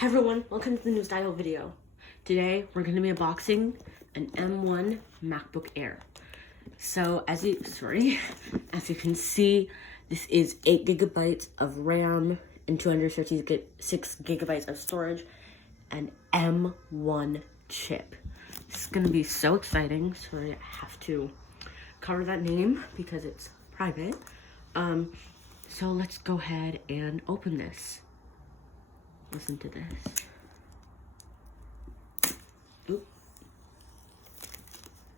Hi everyone, welcome to the new style video. Today we're going to be unboxing an M1 MacBook Air. So as you can see, this is 8 gigabytes of RAM and 256 gigabytes of storage, and M1 chip. This is going to be so exciting. Sorry, I have to cover that name because it's private. So let's go ahead and open this. Listen to this. Oop.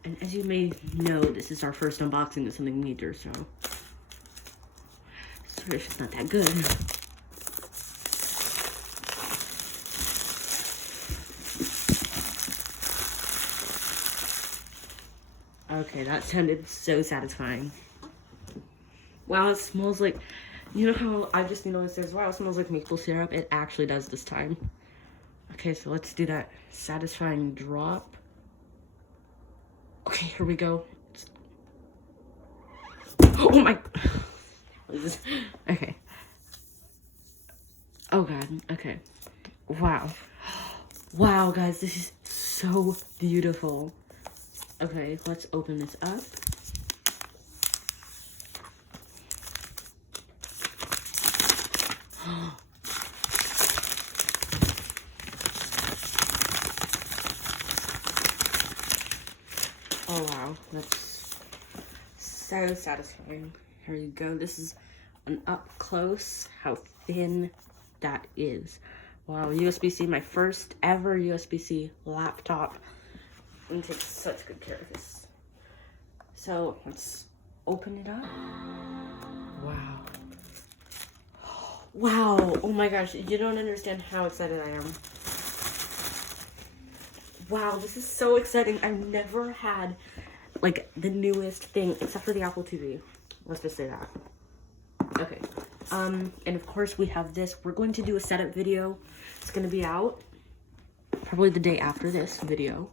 And as you may know, this is our first unboxing of something major, so sorry if it's not that good. Okay, that sounded so satisfying. Wow, it smells like, you know how I just noticed this, wow, it smells like maple syrup? It actually does this time. Okay, so let's do that satisfying drop. Okay, here we go. Oh my, okay. Oh God, okay. Wow. Wow, guys, this is so beautiful. Okay, let's open this up. Oh wow, that's so satisfying. Here you go. This is an up close how thin that is. Wow, USB-C, my first ever USB-C laptop. I'm gonna take such good care of this. So let's open it up. Wow. Wow, oh my gosh, you don't understand how excited I am. Wow, this is so exciting. I've never had like the newest thing except for the Apple TV. Let's just say that. Okay. And of course we have this. We're going to do a setup video. It's gonna be out probably the day after this video.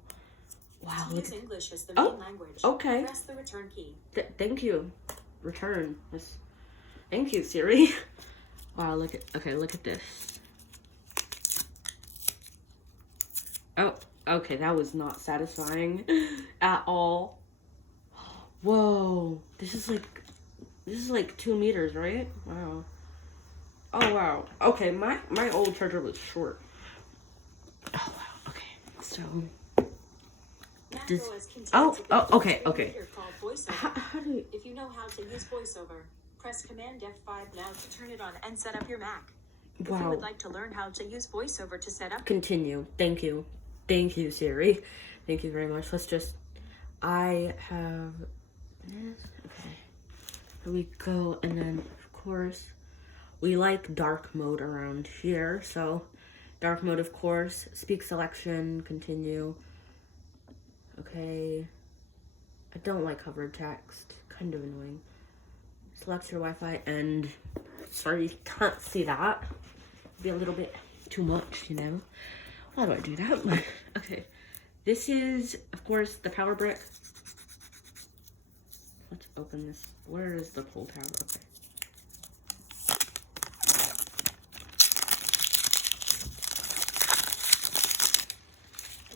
Wow. Use English as the main language. Okay. Press the return key. Thank you. Return. Thank you, Siri. Wow, look at this. Oh, okay, that was not satisfying at all. Whoa, this is like 2 meters, right? Wow. Oh wow. Okay, my old charger was short. Oh wow. Okay, so this. Oh, okay. How do you? If you know how to use VoiceOver, press Command F5 now to turn it on and set up your Mac. If you would like to learn how to use VoiceOver to set up. Continue. Thank you, Siri. Thank you very much. Let's just. I have this. Okay. Here we go, and then of course we like dark mode around here. So dark mode, of course. Speak selection. Continue. Okay. I don't like covered text. Kind of annoying. Select your Wi-Fi, and sorry you can't see that. It'd be a little bit too much, you know. Why do I do that? Okay. This is, of course, the power brick. Let's open this. Where is the pull tab? Okay.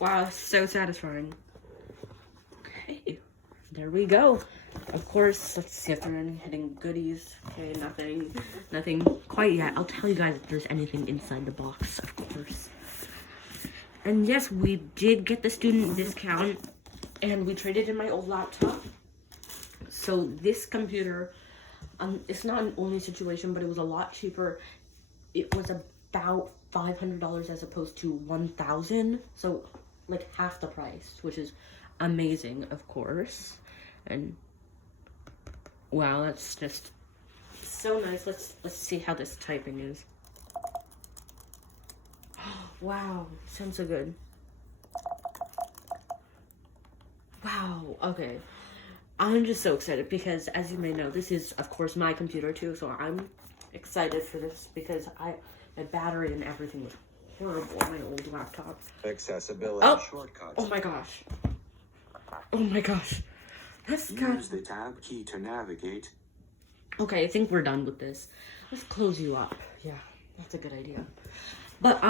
Wow, so satisfying. Okay, there we go. Of course, let's see if there are any hidden goodies. Okay, nothing quite yet. I'll tell you guys if there's anything inside the box, of course. And yes, we did get the student discount, and we traded in my old laptop. So this computer, it's not an only situation, but it was a lot cheaper. It was about $500 as opposed to $1,000. So like half the price, which is amazing, of course. And wow, that's just so nice. Let's see how this typing is. Wow, sounds so good. Wow, okay. I'm just so excited because, as you may know, this is, of course, my computer too, so I'm excited for this because my battery and everything was horrible on my old laptop. Accessibility shortcuts. Oh my gosh. Oh my gosh. That's Use the tab key to navigate. Okay, I think we're done with this. Let's close you up. Yeah, that's a good idea. But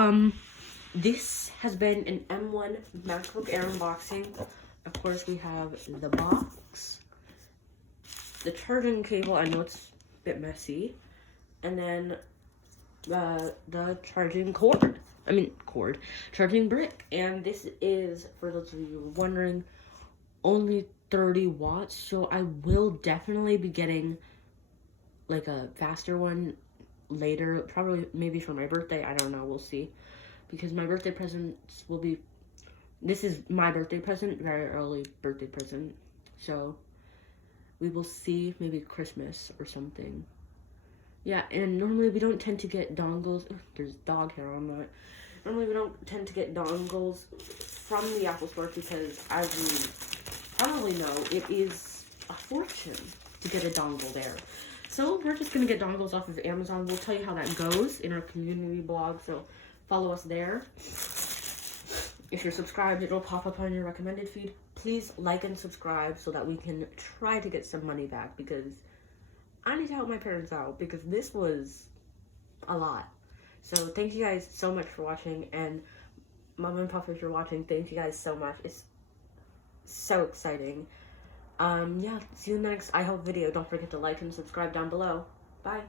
this has been an M1 MacBook Air unboxing. Of course, we have the box, the charging cable. I know it's a bit messy, and then the charging charging brick. And this is, for those of you wondering, only 30 watts. So I will definitely be getting like a faster one later, probably maybe for my birthday. I don't know, we'll see, because my birthday presents will be, this is my birthday present, very early birthday present, so we will see, maybe Christmas or something. Yeah, and normally we don't tend to get dongles. Ugh, there's dog hair on that. Normally we don't tend to get dongles from the Apple Store because, as you probably know, it is a fortune to get a dongle there. So we're just going to get dongles off of Amazon. We'll tell you how that goes in our community blog, so follow us there. If you're subscribed, it'll pop up on your recommended feed. Please like and subscribe so that we can try to get some money back, because I need to help my parents out, because this was a lot. So thank you guys so much for watching, and Mom and Papa, if you're watching, thank you guys so much. It's so exciting. Yeah, see you in the next iHelp video. Don't forget to like and subscribe down below. Bye.